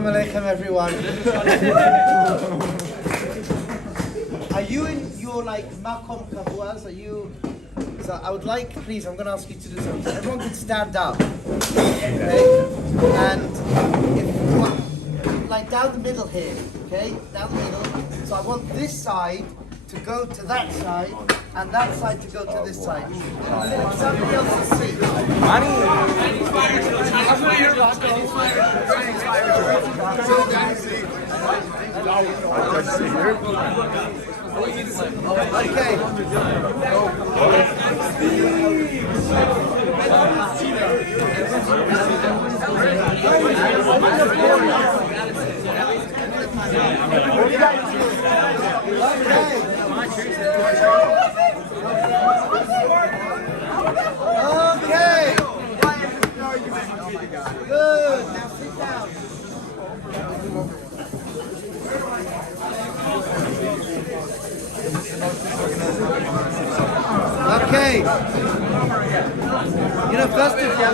Alaikum, everyone. Are you in your makom kavuas? Are you? So I would like, please, I'm going to ask you to do something. Everyone can stand up, okay? And if, down the middle here, okay? Down the middle. So I want this side to go to that side, and that side to go to this side. Somebody else's seat. Okay. Okay. Good. Now sit down. Okay. First of all,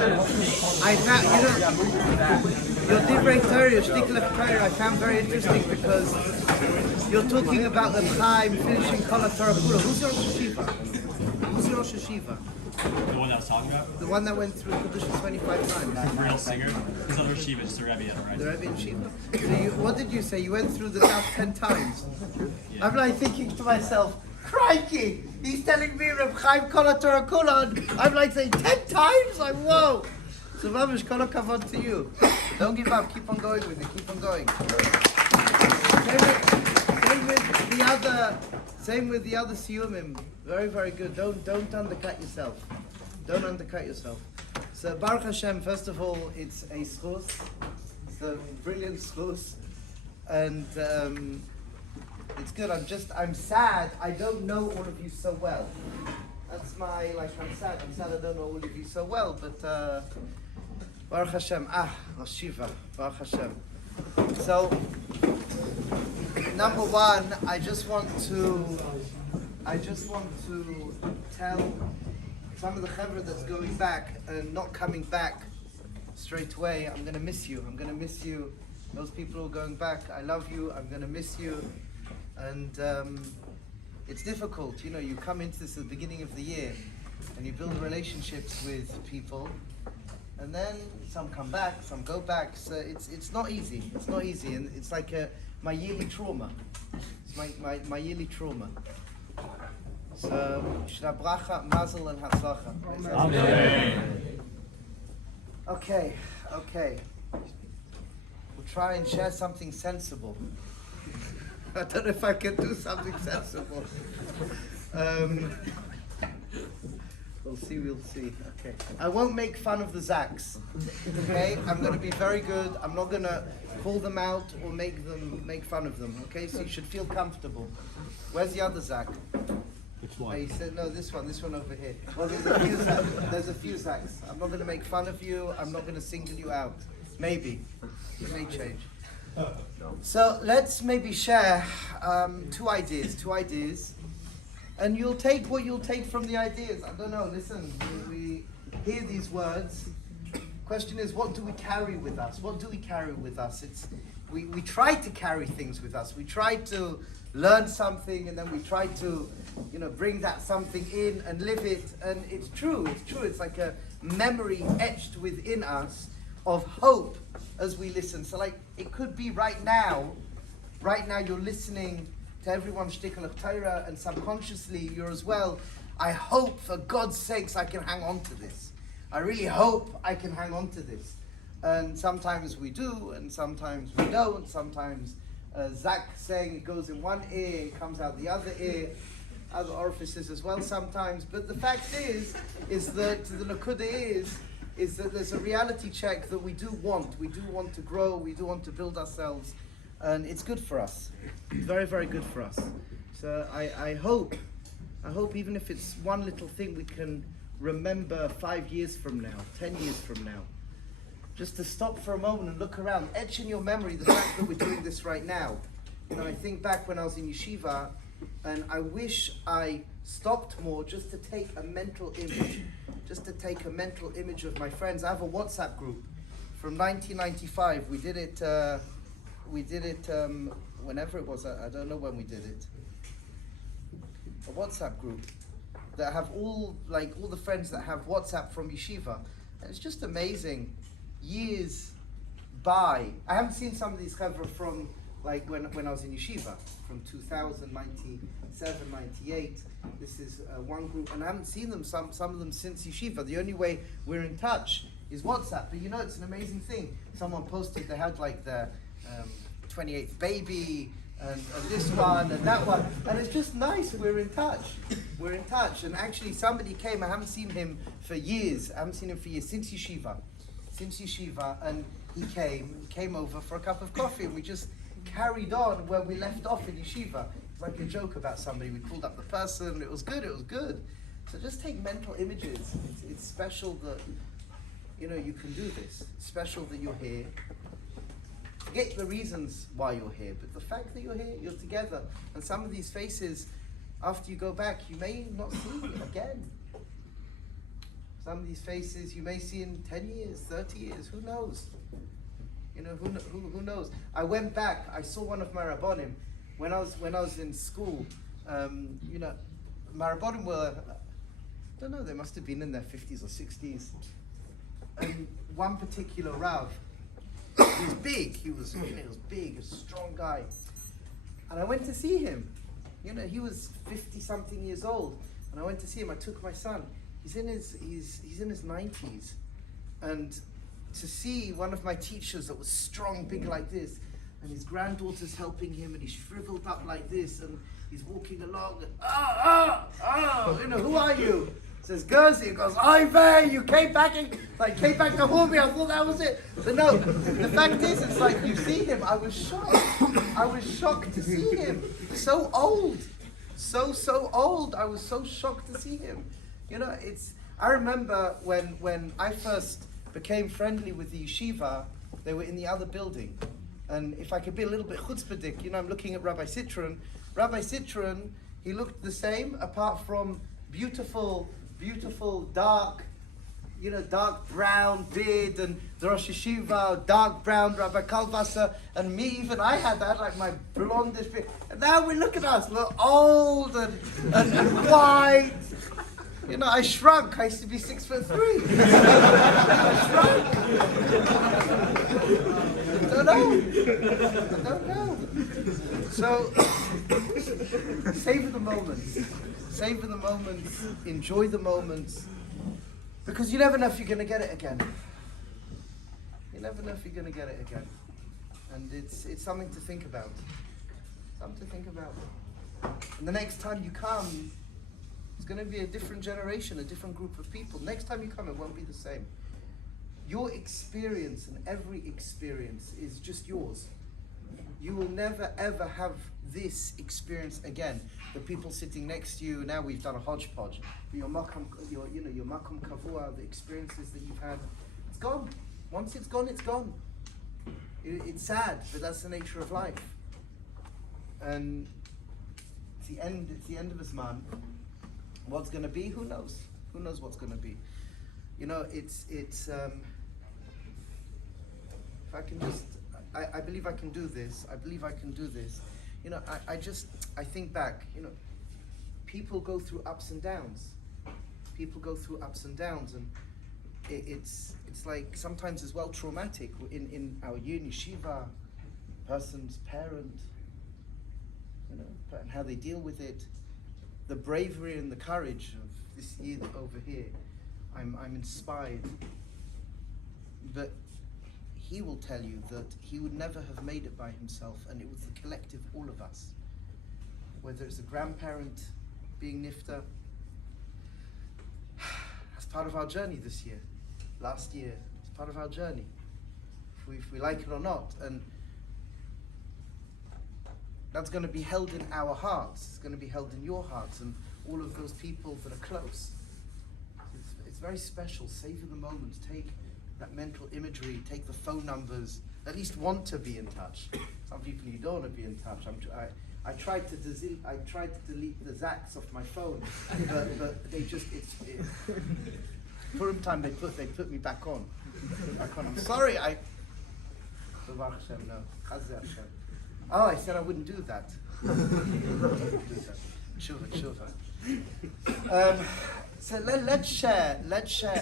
I found, your Divrei Torah, your Shtickle of Torah, I found very interesting because you're talking about the Chaim finishing Kol HaTorah Kula. Who's your Rosh Hashiva? Who's your Rosh Hashiva? The one that was talking about? The one that went through Kedusha 25 times. The real singer? He's not Rosh Hashiva, just the Rebbe, right? The Rebbe and Shiva. So what did you say? You went through the Daf 10 times. Yeah. I'm thinking to myself, crikey! He's telling me Reb Chaim Kol HaTorah Kula. I'm saying 10 times? Whoa! So Mamish, kol hakavod to you. Don't give up. Keep on going with it. Keep on going. Same with the other siyumim. Very, very good. Don't undercut yourself. Don't undercut yourself. So Baruch Hashem. First of all, it's a schus. It's a brilliant schus, and it's good. I'm sad. I don't know all of you so well. That's my I'm sad. I don't know all of you so well, but Baruch Hashem. Shiva. Baruch Hashem. So, number one, I just want to tell some of the chevra that's going back and not coming back straight away. I'm gonna miss you. I'm gonna miss you. Those people who are going back, I love you. I'm gonna miss you, and it's difficult. You come into this at the beginning of the year, and you build relationships with people. And then some come back, some go back. So it's not easy. It's not easy, and it's like my yearly trauma. It's my yearly trauma. So shna bracha, mazel, and hatzlacha. Amen. Okay. We'll try and share something sensible. I don't know if I can do something sensible. We'll see. Okay. I won't make fun of the Zaks. Okay? I'm going to be very good. I'm not going to call them out or make fun of them. Okay? So you should feel comfortable. Where's the other Zak? Which one? He said, no, this one over here. Well, there's a few Zaks. I'm not going to make fun of you. I'm not going to single you out. Maybe. It may change. So let's maybe share two ideas. And you'll take what you'll take from the ideas. I don't know, listen, we hear these words. Question is, what do we carry with us? We try to carry things with us. We try to learn something, and then we try to, bring that something in and live it. And it's true. It's like a memory etched within us of hope as we listen. So it could be right now you're listening to everyone's shtickle of Torah, and subconsciously you're as well. I hope, for God's sakes, I can hang on to this. I really hope I can hang on to this. And sometimes we do, and sometimes we don't. Sometimes Zach saying it goes in one ear and comes out the other ear, other orifices as well sometimes. But the fact is that the nakuda is that there's a reality check that we do want. We do want to grow. We do want to build ourselves. And it's good for us. Very, very good for us. So I hope even if it's one little thing we can remember 5 years from now, 10 years from now. Just to stop for a moment and look around. Etch in your memory the fact that we're doing this right now. I think back when I was in yeshiva, and I wish I stopped more just to take a mental image. Of my friends. I have a WhatsApp group from 1995. We did it we did it whenever it was. I don't know when we did it. A WhatsApp group that have all the friends that have WhatsApp from yeshiva, and it's just amazing. Years by, I haven't seen some of these cover from like when I was in yeshiva, from 2000, 97, 98. This is one group, and I haven't seen them, some of them since yeshiva. The only way we're in touch is WhatsApp. But you know, it's an amazing thing. Someone posted they had like their 28th baby, and this one and that one, and it's just nice. We're in touch. And actually somebody came, I haven't seen him for years, since yeshiva, and he came over for a cup of coffee, and we just carried on where we left off in yeshiva. It's like a joke about somebody. We called up the person. It was good. So just take mental images. It's special that you can do this. It's special that you're here. Forget the reasons why you're here, but the fact that you're here, you're together. And some of these faces, after you go back, you may not see again. Some of these faces you may see in 10 years, 30 years, who knows? Who knows? I went back, I saw one of my Rabbonim when I was in school. My Rabbonim were, I don't know, they must have been in their 50s or 60s. And one particular Rav, he was big, he was big, a strong guy. And I went to see him. He was 50 something years old. And I went to see him, I took my son. He's in his 90s. And to see one of my teachers that was strong, big like this, and his granddaughter's helping him, and he's shriveled up like this, and he's walking along, and, who are you? Says Gerzi. He goes, Ive, you came back to hold me. I thought that was it. But no, the fact is, it's like you see him. I was shocked to see him. So old. So old. I was so shocked to see him. I remember when I first became friendly with the yeshiva, they were in the other building. And if I could be a little bit chutzpahdik, I'm looking at Rabbi Citron. Rabbi Citron, he looked the same, apart from beautiful, dark brown beard, and the Rosh Yeshiva, dark brown Rabbi Kalvasa, and me, even I had that, like my blondish beard. And now look at us, we're old and white. I shrunk. I used to be 6'3". I shrunk. I don't know. So, savor the moments. Savor the moments. Enjoy the moments. Because you never know if you're going to get it again. You never know if you're going to get it again. And it's something to think about. Something to think about. And the next time you come, it's going to be a different generation, a different group of people. Next time you come, it won't be the same. Your experience, and every experience, is just yours. You will never ever have this experience again. The people sitting next to you, now we've done a hodgepodge. But your makom kavua, the experiences that you've had, it's gone. Once it's gone, it's gone. It's sad, but that's the nature of life. And it's the end of this man. What's going to be? Who knows? Who knows what's going to be? If I can just, I believe I can do this. I believe I can do this. I think back. People go through ups and downs. People go through ups and downs, and it's like sometimes as well traumatic in our yeshiva, person's parent, and how they deal with it. The bravery and the courage of this year over here, I'm inspired. But he will tell you that he would never have made it by himself, and it was the collective, all of us. Whether it's a grandparent being nifta, that's part of our journey this year. Last year, it's part of our journey, if we like it or not. And that's going to be held in our hearts. It's going to be held in your hearts, and all of those people that are close. It's very special. Savor the moments. Take that mental imagery. Take the phone numbers. At least want to be in touch. Some people you don't want to be in touch. I tried to delete the Zaks off my phone, but they just Purim time they put me back on. I'm sorry. No. Oh, I said I wouldn't do that. Tshuva. So let's share,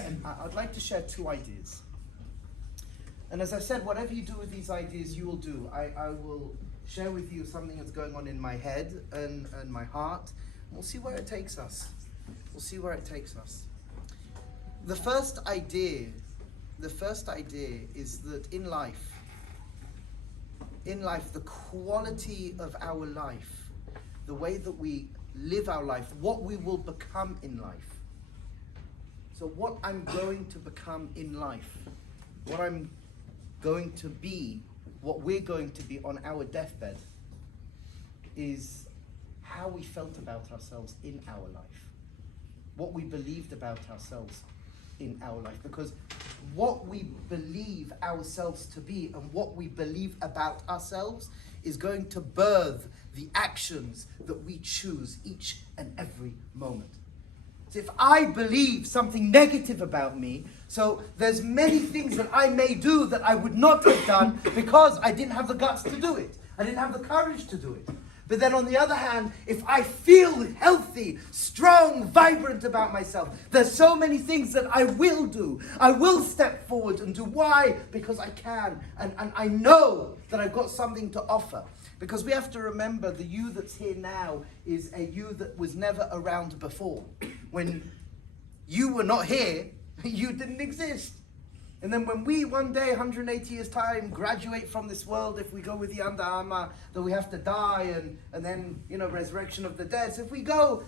and I'd like to share two ideas. And as I said, whatever you do with these ideas, you will do. I will share with you something that's going on in my head and my heart. We'll see where it takes us. The first idea is that in life, the quality of our life, the way that we live our life, what we will become in life. So what I'm going to become in life, what I'm going to be, what we're going to be on our deathbed, is how we felt about ourselves in our life, what we believed about ourselves in our life. Because what we believe ourselves to be and what we believe about ourselves is going to birth the actions that we choose each and every moment. So if I believe something negative about me, so there's many things that I may do that I would not have done because I didn't have the guts to do it. I didn't have the courage to do it. But then on the other hand, if I feel healthy, strong, vibrant about myself, there's so many things that I will do. I will step forward and do. Why? Because I can. And I know that I've got something to offer. Because we have to remember the you that's here now is a you that was never around before. When you were not here, you didn't exist. And then when we one day, 180 years time, graduate from this world, if we go with the Andama, that we have to die and then, resurrection of the dead. So if we go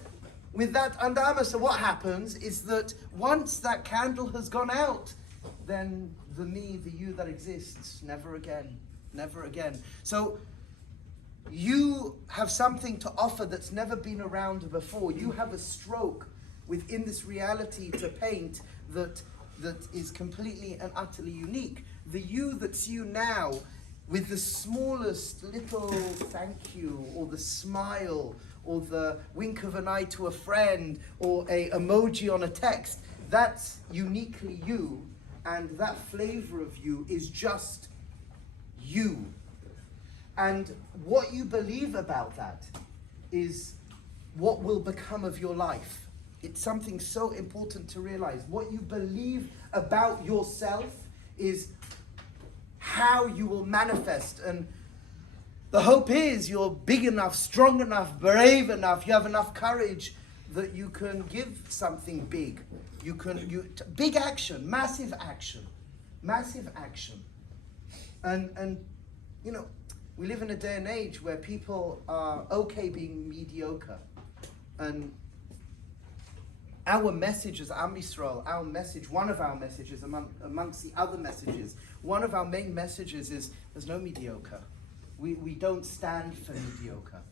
with that Andama, so what happens is that once that candle has gone out, then the me, the you that exists, never again. So you have something to offer that's never been around before. You have a stroke within this reality to paint that is completely and utterly unique. The you that's you now, with the smallest little thank you, or the smile, or the wink of an eye to a friend, or a emoji on a text, that's uniquely you, and that flavor of you is just you. And what you believe about that is what will become of your life. It's something so important to realize. What you believe about yourself is how you will manifest. And the hope is you're big enough, strong enough, brave enough, you have enough courage that you can give something big. Big action, massive action. And we live in a day and age where people are okay being mediocre. And our message as Am Yisrael, one of our messages amongst the other messages, one of our main messages is there's no mediocre. We don't stand for mediocre.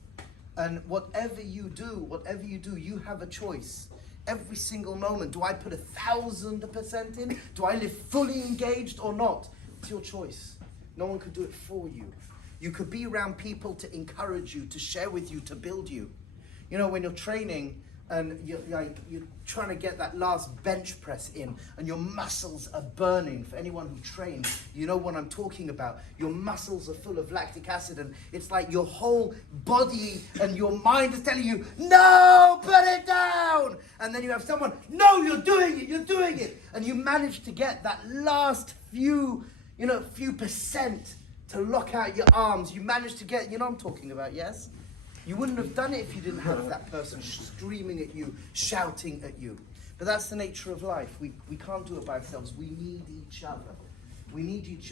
And whatever you do, you have a choice. Every single moment, do I put 1,000% in? Do I live fully engaged or not? It's your choice. No one could do it for you. You could be around people to encourage you, to share with you, to build you. When you're training, and you're trying to get that last bench press in, and your muscles are burning. For anyone who trains, you know what I'm talking about. Your muscles are full of lactic acid, and it's like your whole body and your mind is telling you, no, put it down. And then you have someone, no, you're doing it. And you manage to get that last few percent to lock out your arms. You manage to get, I'm talking about, yes? You wouldn't have done it if you didn't have that person screaming at you, shouting at you. But that's the nature of life. We can't do it by ourselves. We need each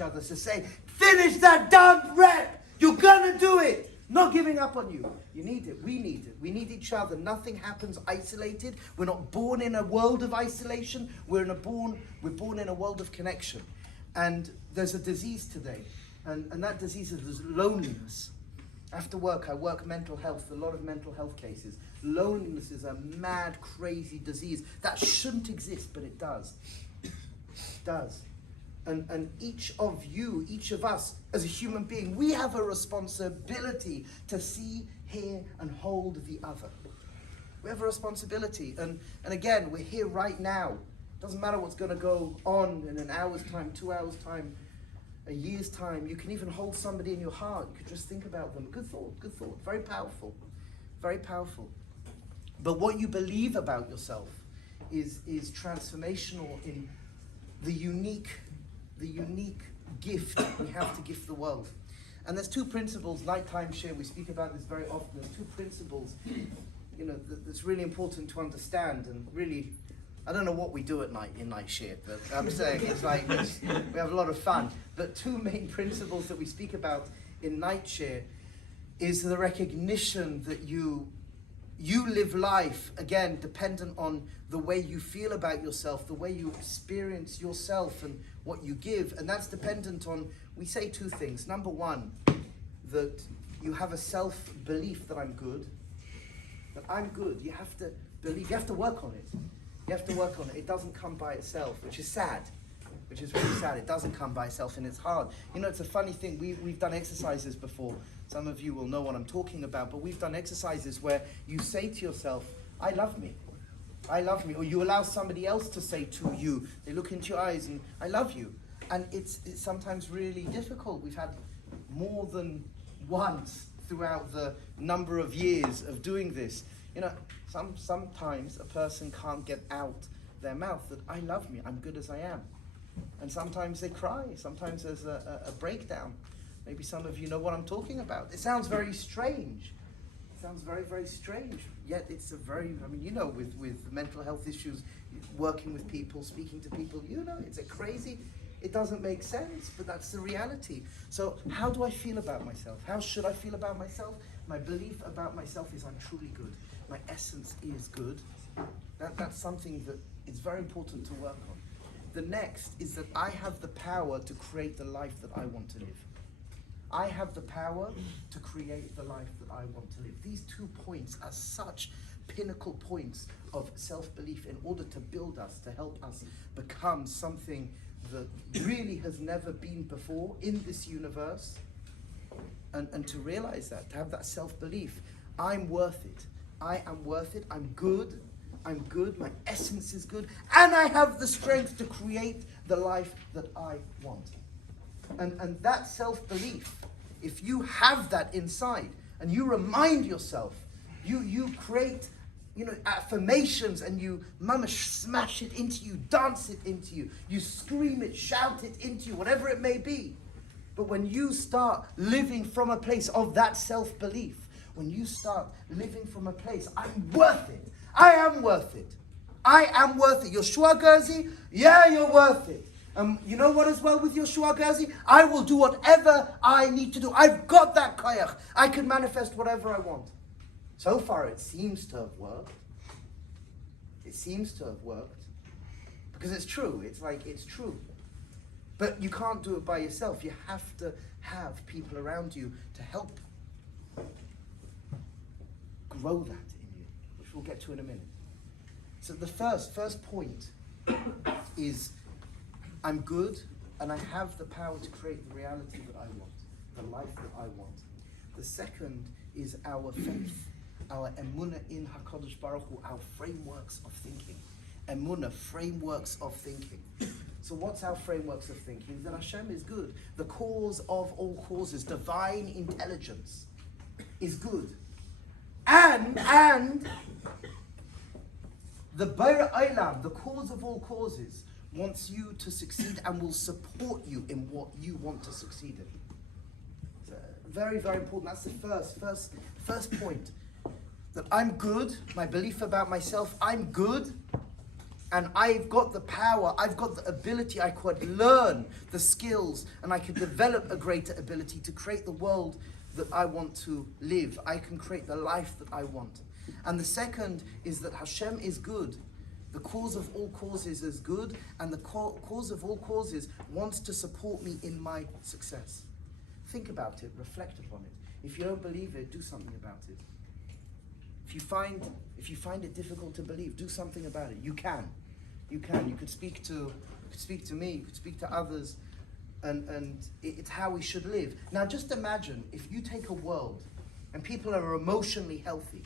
other. So say, finish that damn rep! You're gonna do it! Not giving up on you. You need it. We need it. We need each other. Nothing happens isolated. We're not born in a world of isolation. We're born in a world of connection. And there's a disease today. And that disease is loneliness. After work, I work mental health, a lot of mental health cases. Loneliness is a mad, crazy disease that shouldn't exist, but it does. It does. And each of you, each of us, as a human being, we have a responsibility to see, hear, and hold the other. We have a responsibility. And again, we're here right now. Doesn't matter what's going to go on in an hour's time, 2 hours' time. a year's time, you can even hold somebody in your heart. You could just think about them. Good thought, good thought. Very powerful, very powerful. But what you believe about yourself is transformational in the unique gift we have to give the world. And there's two principles, nighttime share, we speak about this very often. There's two principles, that's really important to understand. And really, I don't know what we do at night in night share, but I'm saying we have a lot of fun. But two main principles that we speak about in night share is the recognition that you live life, again, dependent on the way you feel about yourself, the way you experience yourself and what you give. And that's dependent on, we say two things. Number one, that you have a self-belief that I'm good. That I'm good. You have to believe, you have to work on it. You have to work on it. It doesn't come by itself, which is sad. Which is really sad. It doesn't come by itself and it's hard. It's a funny thing. We've done exercises before. Some of you will know what I'm talking about, but we've done exercises where you say to yourself, I love me. I love me. Or you allow somebody else to say to you, they look into your eyes and I love you. And it's sometimes really difficult. We've had more than once throughout the number of years of doing this. Sometimes a person can't get out their mouth that I love me, I'm good as I am. And sometimes they cry, sometimes there's a breakdown. Maybe some of you know what I'm talking about. It sounds very strange. It sounds very, very strange. Yet it's a very, with mental health issues, working with people, speaking to people, it's a crazy, it doesn't make sense, but that's the reality. So how do I feel about myself? How should I feel about myself? My belief about myself is I'm truly good. My essence is good. That's something that is very important to work on. The next is that I have the power to create the life that I want to live. I have the power to create the life that I want to live. These 2 points are such pinnacle points of self-belief in order to build us, to help us become something that really has never been before in this universe. And to realize that, to have that self-belief, I'm worth it. I am worth it. I'm good. My essence is good. And I have the strength to create the life that I want. And that self-belief, if you have that inside and you remind yourself, you create, affirmations and you smash it into you, dance it into you, you scream it, shout it into you, whatever it may be. But when you start living from a place of that self-belief, when you start living from a place, I'm worth it. I am worth it. I am worth it. Yehoshua Gerzi, yeah, you're worth it. You know what as well with Yehoshua Gerzi? I will do whatever I need to do. I've got that koyach. I can manifest whatever I want. So far it seems to have worked. It seems to have worked. Because it's true. It's true. But you can't do it by yourself. You have to have people around you to help grow that in you, which we'll get to in a minute. So the first point is I'm good and I have the power to create the reality that I want, the life that I want. The second is our faith, our emunah in HaKadosh Baruch Hu, our frameworks of thinking. Emunah, frameworks of thinking. So what's our frameworks of thinking? That Hashem is good. The cause of all causes, divine intelligence, is good. And the Be'er Olam, the cause of all causes, wants you to succeed and will support you in what you want to succeed in. So very, very important. That's the first point. That I'm good, my belief about myself, I'm good, and I've got the power, I've got the ability, I could learn the skills, and I could develop a greater ability to create the world that I want to live. I can create the life that I want. And the second is that Hashem is good. The cause of all causes is good, and the cause of all causes wants to support me in my success. Think about it, reflect upon it. If you don't believe it, do something about it. If you find it difficult to believe, do something about it. You can. You could speak to me, you could speak to others, and it's how we should live. Now just imagine if you take a world and people are emotionally healthy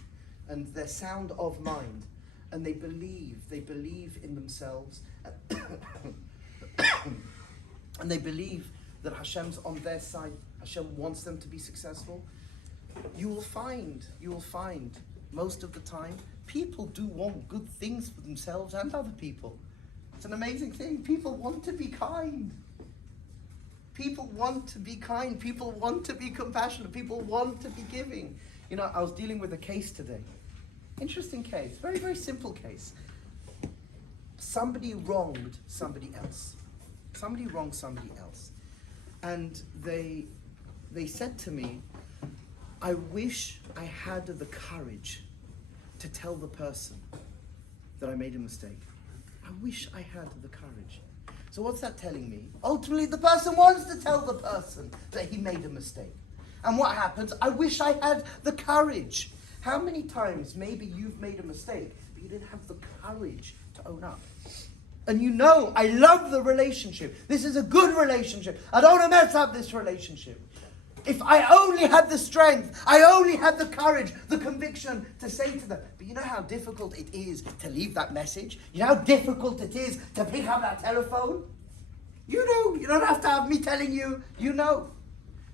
and they're sound of mind and they believe in themselves and they believe that Hashem's on their side, Hashem wants them to be successful, you will find most of the time, people do want good things for themselves and other people. It's an amazing thing. People want to be kind. People want to be kind. People want to be compassionate. People want to be giving. You know, I was dealing with a case today. Interesting case. Very, very simple case. Somebody wronged somebody else. Somebody wronged somebody else. And they said to me, I wish I had the courage to tell the person that I made a mistake. I wish I had the courage. So what's that telling me? Ultimately, the person wants to tell the person that he made a mistake. And what happens? I wish I had the courage. How many times maybe you've made a mistake, but you didn't have the courage to own up? And you know, I love the relationship. This is a good relationship. I don't want to mess up this relationship. If I only had the strength, I only had the courage, the conviction to say to them, but you know how difficult it is to leave that message? You know how difficult it is to pick up that telephone? You know, you don't have to have me telling you, you know.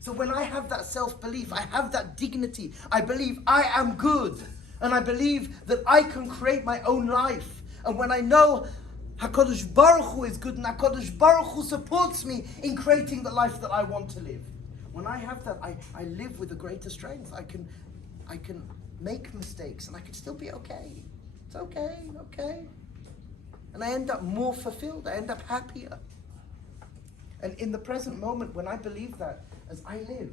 So when I have that self-belief, I have that dignity, I believe I am good, and I believe that I can create my own life. And when I know HaKadosh Baruch Hu is good, and HaKadosh Baruch Hu supports me in creating the life that I want to live. When I have that, I live with a greater strength. I can make mistakes and I can still be okay. It's okay. And I end up more fulfilled. I end up happier. And in the present moment, when I believe that, as I live,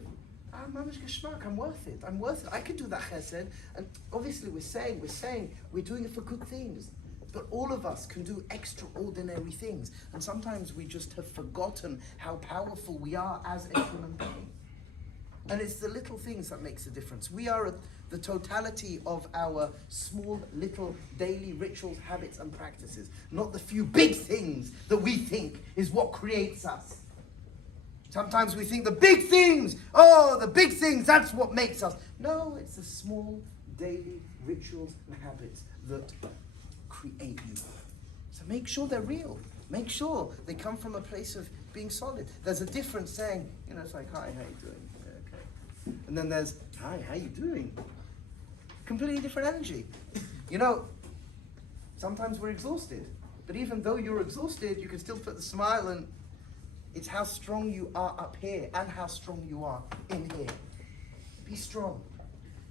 mamish geschmack, I'm worth it. I can do that chesed. And obviously we're saying we're doing it for good things. But all of us can do extraordinary things. And sometimes we just have forgotten how powerful we are as a human being. And it's the little things that makes a difference. We are the totality of our small, little, daily rituals, habits, and practices. Not the few big things that we think is what creates us. Sometimes we think the big things, that's what makes us. No, it's the small, daily rituals and habits that create you. So make sure they're real. Make sure they come from a place of being solid. There's a difference saying, it's like, hi, how you doing? Yeah, okay. And then there's, hi, how you doing? Completely different energy. Sometimes we're exhausted. But even though you're exhausted, you can still put the smile, and it's how strong you are up here and how strong you are in here. Be strong.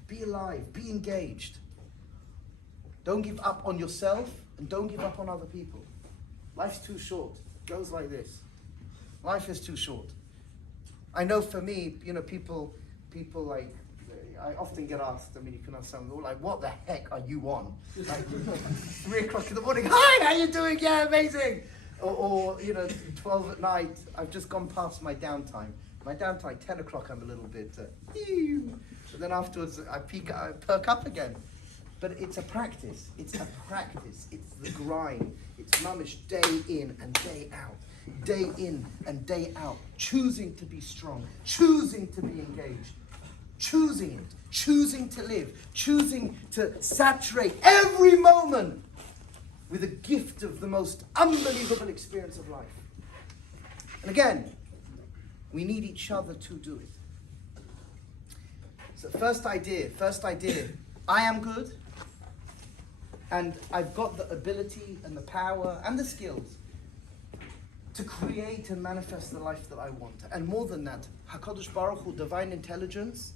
Be alive. Be engaged. Don't give up on yourself, and don't give up on other people. Life's too short. It goes like this. Life is too short. I know for me, people like, I often get asked, you can understand, they're like, what the heck are you on? Like, 3 o'clock in the morning, hi, how you doing? Yeah, amazing. Or 12 at night, I've just gone past my downtime. My downtime, 10 o'clock, I'm a little bit, but then afterwards, I perk up again. But it's a practice. It's the grind. It's mamish day in and day out. Day in and day out. Choosing to be strong. Choosing to be engaged. Choosing it. Choosing to live. Choosing to saturate every moment with a gift of the most unbelievable experience of life. And again, we need each other to do it. So first idea, I am good. And I've got the ability and the power and the skills to create and manifest the life that I want. And more than that, HaKadosh Baruch Hu, divine intelligence,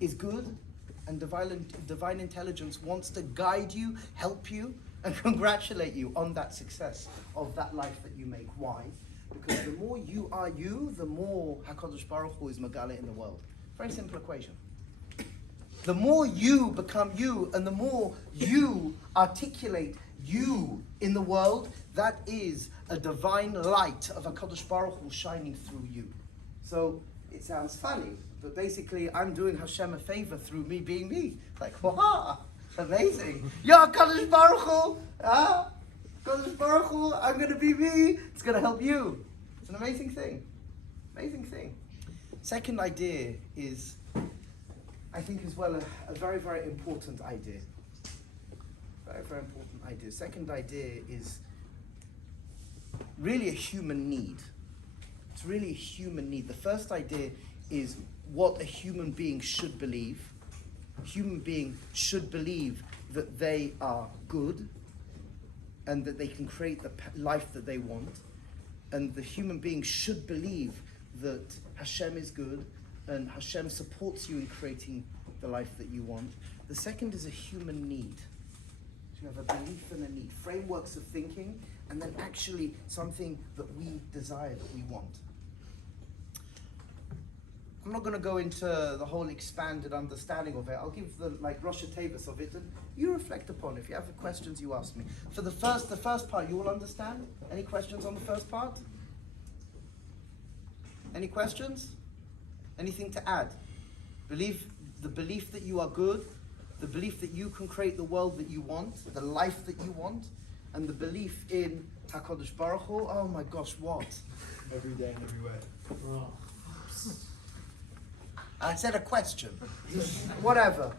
is good, and divine intelligence wants to guide you, help you, and congratulate you on that success of that life that you make. Why? Because the more you are you, the more HaKadosh Baruch Hu is Megala in the world. Very simple equation. The more you become you, and the more you articulate you in the world, that is a divine light of HaKadosh Baruch Hu shining through you. So it sounds funny, but basically I'm doing Hashem a favor through me being me. Like, wow, amazing. Yeah, HaKadosh Baruch Hu, HaKadosh Baruch Hu, I'm going to be me. It's going to help you. It's an amazing thing. Amazing thing. Second idea is, I think as well, a very, very important idea. Very, very important idea. Second idea is really a human need. It's really a human need. The first idea is what a human being should believe. A human being should believe that they are good and that they can create the life that they want. And the human being should believe that Hashem is good and Hashem supports you in creating the life that you want. The second is a human need. So you have a belief and a need, frameworks of thinking, and then actually something that we desire, that we want. I'm not going to go into the whole expanded understanding of it. I'll give the Rosh Hashanah of it, and you reflect upon it. If you have questions, you ask me. For the first part, you will understand. Any questions on the first part? Any questions? Anything to add? The belief that you are good, the belief that you can create the world that you want, the life that you want, and the belief in HaKadosh Baruch Hu. Oh my gosh, what? Every day and everywhere. Oh. I said a question. Whatever.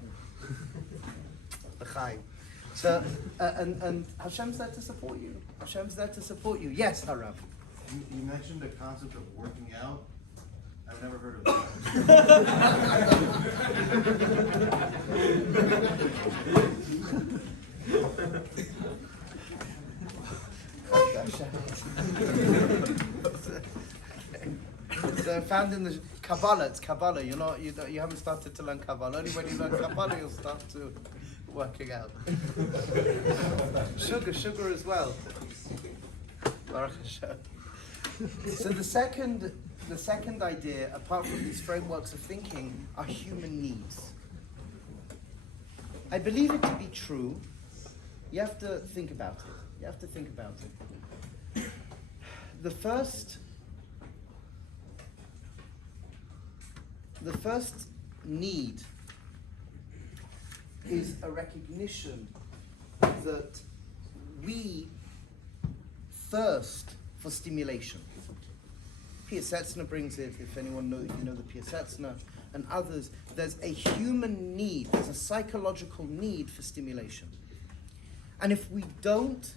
So, and Hashem's there to support you. Hashem's there to support you. Yes, Harav. You mentioned the concept of working out. I've never heard of that. It's found in the Kabbalah. It's Kabbalah. You haven't started to learn Kabbalah. Only when you learn Kabbalah you'll start to working out. Sugar as well. Baruch Hashem. So the second idea, apart from these frameworks of thinking, are human needs. I believe it to be true. You have to think about it. The first need is a recognition that we thirst for stimulation. Piasetzner brings it, if anyone knows, the Piasetzner and others, there's a human need, there's a psychological need for stimulation. And if we don't,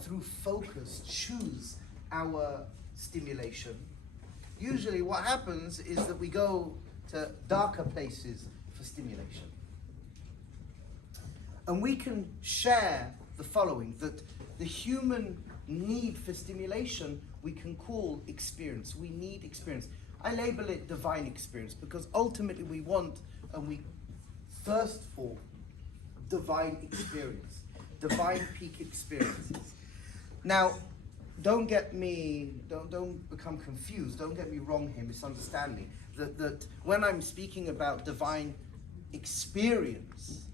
through focus, choose our stimulation, usually what happens is that we go to darker places for stimulation. And we can share the following, that the human need for stimulation we can call experience. We need experience. I label it divine experience because ultimately we want and we thirst for divine experience, divine peak experiences. Now, don't become confused, don't get me wrong here, misunderstanding, that when I'm speaking about divine experience,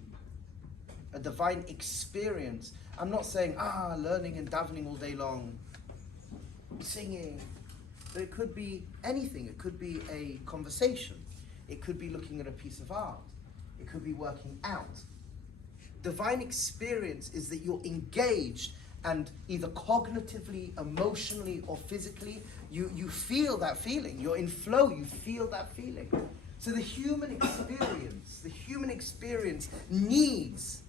a divine experience, I'm not saying, learning and davening all day long, singing, but it could be anything. It could be a conversation. It could be looking at a piece of art. It could be working out. Divine experience is that you're engaged and either cognitively, emotionally, or physically, you feel that feeling. You're in flow, you feel that feeling. So the human experience needs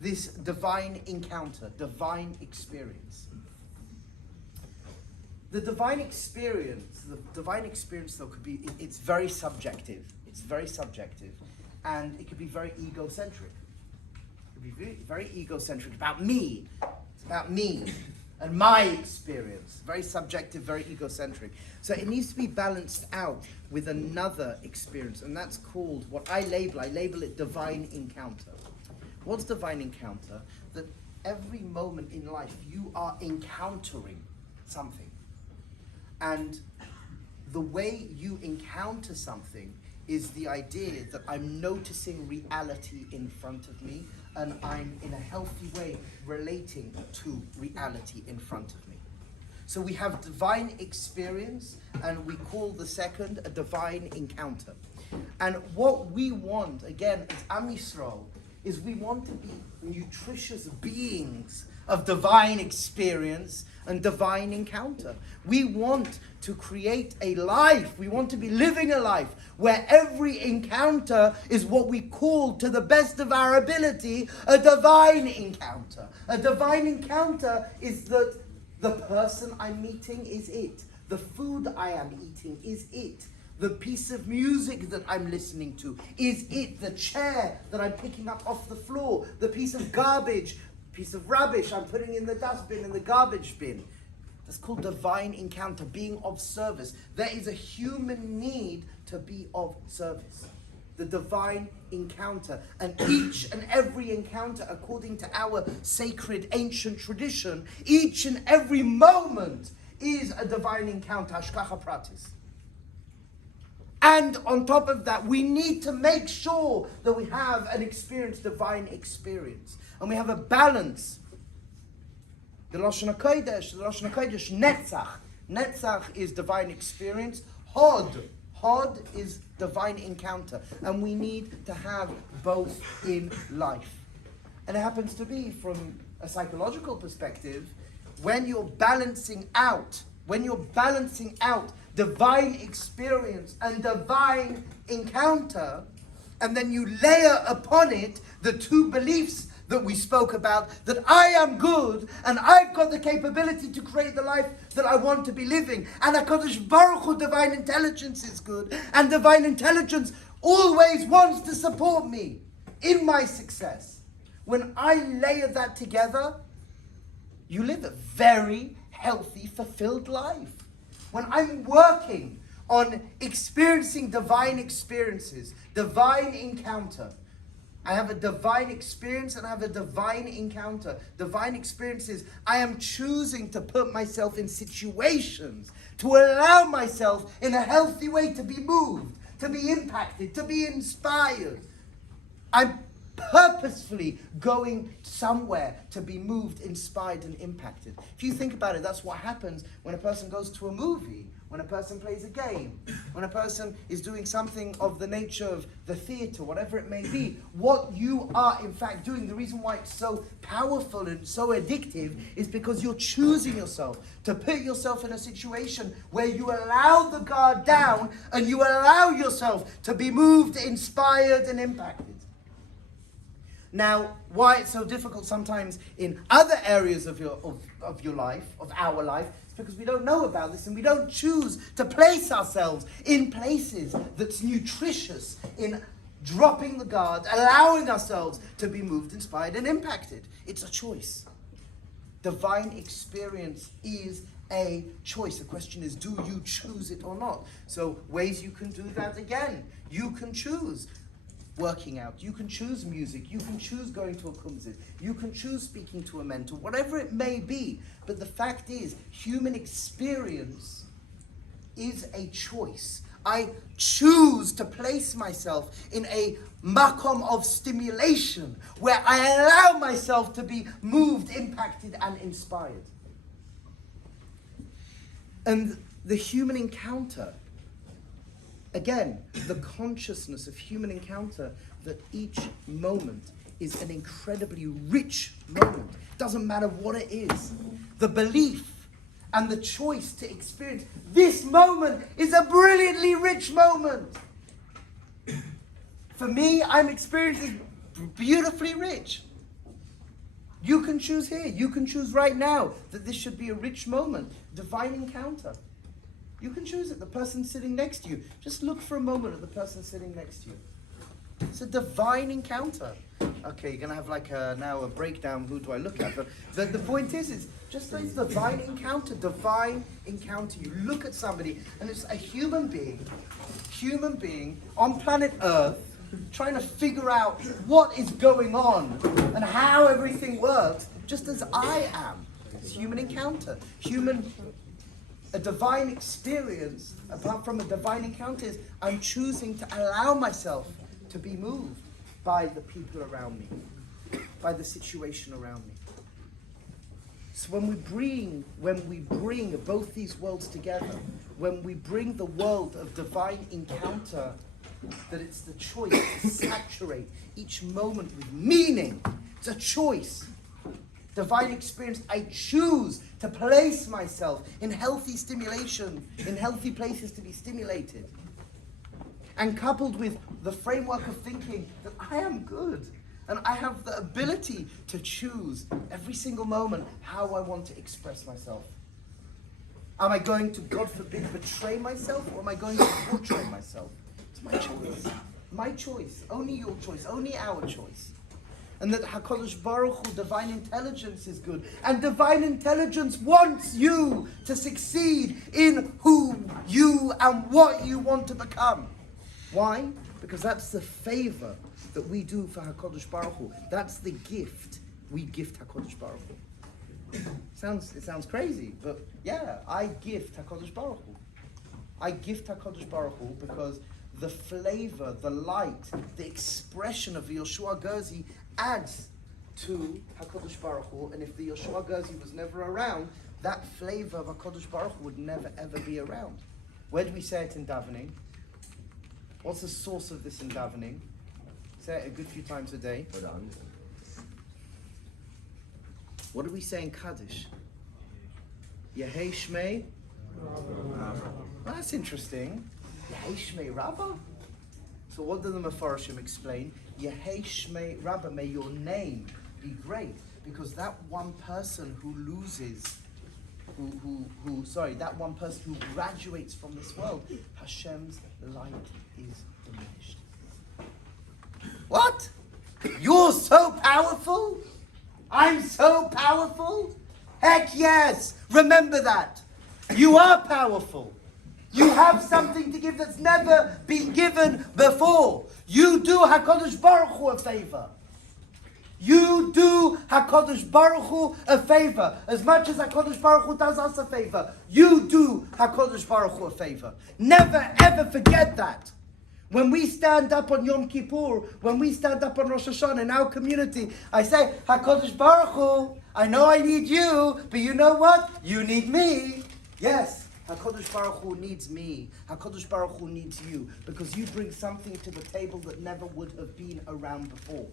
this divine encounter, divine experience. The divine experience though could be, it's very subjective. And it could be very egocentric. It could be very egocentric about me. It's about me and my experience. Very subjective, very egocentric. So it needs to be balanced out with another experience, and that's called what I label it divine encounter. What's divine encounter? That every moment in life you are encountering something. And the way you encounter something is the idea that I'm noticing reality in front of me and I'm in a healthy way relating to reality in front of me. So we have divine experience and we call the second a divine encounter. And what we want, again, as Am Yisrael, is we want to be nutritious beings of divine experience and divine encounter. We want to create a life, we want to be living a life where every encounter is what we call, to the best of our ability, a divine encounter. A divine encounter is that the person I'm meeting is it. The food I am eating, is it? The piece of music that I'm listening to, is it? The chair that I'm picking up off the floor, the piece of garbage, piece of rubbish I'm putting in the dustbin, in the garbage bin. That's called divine encounter, being of service. There is a human need to be of service. The divine encounter. And each and every encounter, according to our sacred ancient tradition, each and every moment is a divine encounter, hashgacha pratis. And on top of that, we need to make sure that we have an experience, divine experience. And we have a balance. The Lashon HaKodesh, Netzach. Netzach is divine experience. Hod is divine encounter. And we need to have both in life. And it happens to be, from a psychological perspective, when you're balancing out divine experience and divine encounter, and then you layer upon it the two beliefs that we spoke about, that I am good and I've got the capability to create the life that I want to be living, and HaKadosh Baruch Hu, divine intelligence, is good, and divine intelligence always wants to support me in my success. When I layer that together, you live a very healthy, fulfilled life. When I'm working on experiencing divine experiences, divine encounter, I have a divine experience and I have a divine encounter. Divine experiences, I am choosing to put myself in situations to allow myself in a healthy way to be moved, to be impacted, to be inspired. I'm purposefully going somewhere to be moved, inspired, and impacted. If you think about it, that's what happens when a person goes to a movie, when a person plays a game, when a person is doing something of the nature of the theater, whatever it may be. What you are in fact doing, the reason why it's so powerful and so addictive, is because you're choosing yourself to put yourself in a situation where you allow the guard down and you allow yourself to be moved, inspired, and impacted. Now, why it's so difficult sometimes in other areas of your life, of our life, is because we don't know about this and we don't choose to place ourselves in places that's nutritious in dropping the guard, allowing ourselves to be moved, inspired, and impacted. It's a choice. Divine experience is a choice. The question is, do you choose it or not? So, ways you can do that again. You can choose working out, you can choose music, you can choose going to a kumzit, you can choose speaking to a mentor, whatever it may be. But the fact is, human experience is a choice. I choose to place myself in a makom of stimulation where I allow myself to be moved, impacted, and inspired. And the human encounter, again, the consciousness of human encounter, that each moment is an incredibly rich moment. Doesn't matter what it is. The belief and the choice to experience this moment is a brilliantly rich moment. For me, I'm experiencing beautifully rich. You can choose here. You can choose right now that this should be a rich moment. Divine encounter. You can choose it. The person sitting next to you. Just look for a moment at the person sitting next to you. It's a divine encounter. Okay, you're going to have now a breakdown. Who do I look at? But the point is, it's just like divine encounter. Divine encounter. You look at somebody and it's a human being on planet Earth trying to figure out what is going on and how everything works, just as I am. It's human encounter. A divine experience, apart from a divine encounter, is I'm choosing to allow myself to be moved by the people around me, by the situation around me. So when we bring both these worlds together, when we bring the world of divine encounter, that it's the choice to saturate each moment with meaning. It's a choice. Divine experience, I choose to place myself in healthy stimulation, in healthy places to be stimulated. And coupled with the framework of thinking that I am good and I have the ability to choose every single moment how I want to express myself. Am I going to, God forbid, betray myself, or am I going to portray myself? It's my choice. My choice. Only your choice. Only our choice. And that HaKadosh Baruch Hu, divine intelligence, is good. And divine intelligence wants you to succeed in who you and what you want to become. Why? Because that's the favor that we do for HaKadosh Baruch Hu. That's the gift we gift HaKadosh Baruch Hu. It sounds crazy, but yeah, I gift HaKadosh Baruch Hu. I gift HaKadosh Baruch Hu because the flavor, the light, the expression of the Yehoshua Gerzi adds to HaKadosh Baruch Hu, and if the Yehoshua Gerzi was never around, that flavor of HaKadosh Baruch Hu would never ever be around. Where do we say it in davening? What's the source of this in davening? Say it a good few times a day. What do we say in Kaddish? Yehei Shmei? Well, that's interesting. Yehei Shmei Rabbah? So what do the Mefarshim explain? Yehei Shmei Rabbah, may your name be great. Because that one person who loses, that one person who graduates from this world, Hashem's light is diminished. What? You're so powerful? I'm so powerful? Heck yes! Remember that. You are powerful. You have something to give that's never been given before. You do HaKadosh Baruch Hu a favor. You do HaKadosh Baruch Hu a favor. As much as HaKadosh Baruch Hu does us a favor, you do HaKadosh Baruch Hu a favor. Never ever forget that. When we stand up on Yom Kippur, when we stand up on Rosh Hashanah in our community, I say, HaKadosh Baruch Hu, I know I need you, but you know what? You need me. Yes, HaKadosh Baruch Hu needs me. HaKadosh Baruch Hu needs you, because you bring something to the table that never would have been around before.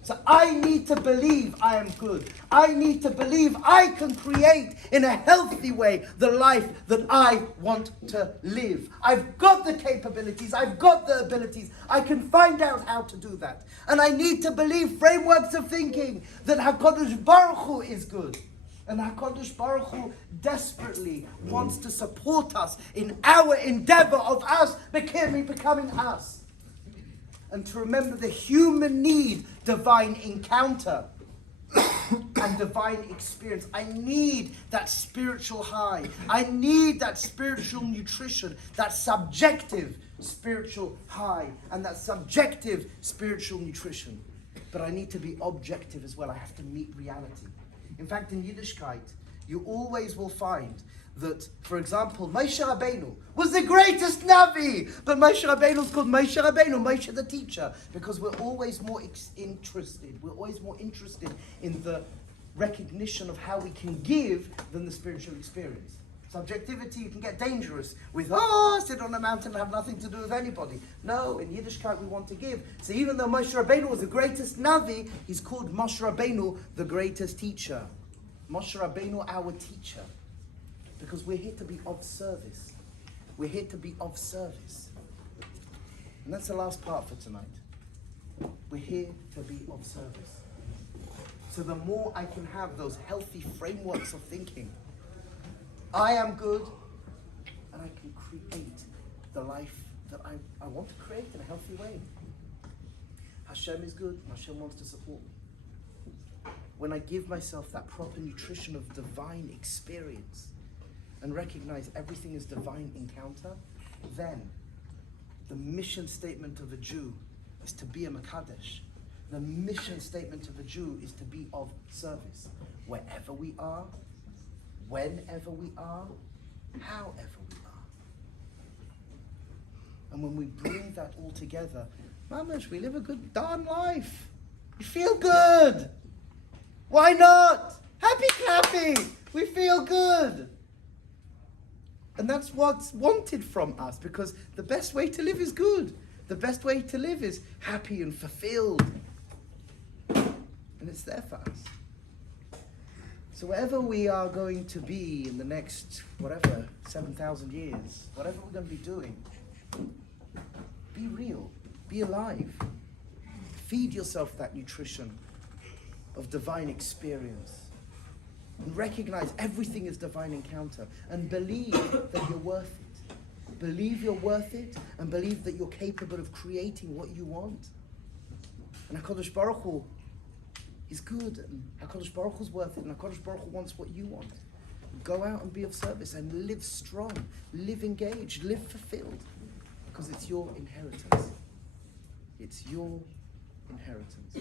So I need to believe I am good. I need to believe I can create in a healthy way the life that I want to live. I've got the capabilities. I've got the abilities. I can find out how to do that. And I need to believe frameworks of thinking that HaKadosh Baruch Hu is good. And HaKadosh Baruch Hu desperately wants to support us in our endeavor of us becoming us. And to remember the human need, divine encounter and divine experience. I need that spiritual high. I need that spiritual nutrition, that subjective spiritual high and that subjective spiritual nutrition. But I need to be objective as well. I have to meet reality. In fact, in Yiddishkeit, you always will find that, for example, Moshe Rabbeinu was the greatest Navi, but Moshe Rabbeinu is called Moshe Rabbeinu, Moshe the teacher, because we're always more interested. We're always more interested in the recognition of how we can give than the spiritual experience. Subjectivity, you can get dangerous with, sit on a mountain and have nothing to do with anybody. No, in Yiddishkeit we want to give. So even though Moshe Rabbeinu was the greatest Navi, he's called Moshe Rabbeinu, the greatest teacher. Moshe Rabbeinu, our teacher. Because we're here to be of service. We're here to be of service. And that's the last part for tonight. We're here to be of service. So the more I can have those healthy frameworks of thinking, I am good, and I can create the life that I want to create in a healthy way. Hashem is good, and Hashem wants to support me. When I give myself that proper nutrition of divine experience, and recognize everything is divine encounter, then the mission statement of a Jew is to be a Makadesh. The mission statement of a Jew is to be of service. Wherever we are, whenever we are, however we are. And when we bring that all together, Mamash, we live a good darn life. We feel good. Why not? Happy clappy. We feel good. And that's what's wanted from us, because the best way to live is good. The best way to live is happy and fulfilled. And it's there for us. So wherever we are going to be in the next, 7,000 years, whatever we're going to be doing, be real, be alive. Feed yourself that nutrition of divine experience. And recognize everything is divine encounter. And believe that you're worth it. Believe you're worth it, and believe that you're capable of creating what you want. And HaKadosh Baruch Hu is good, and HaKadosh Baruch Hu's worth it, and HaKadosh Baruch Hu wants what you want. Go out and be of service and live strong, live engaged, live fulfilled, because it's your inheritance. It's your inheritance.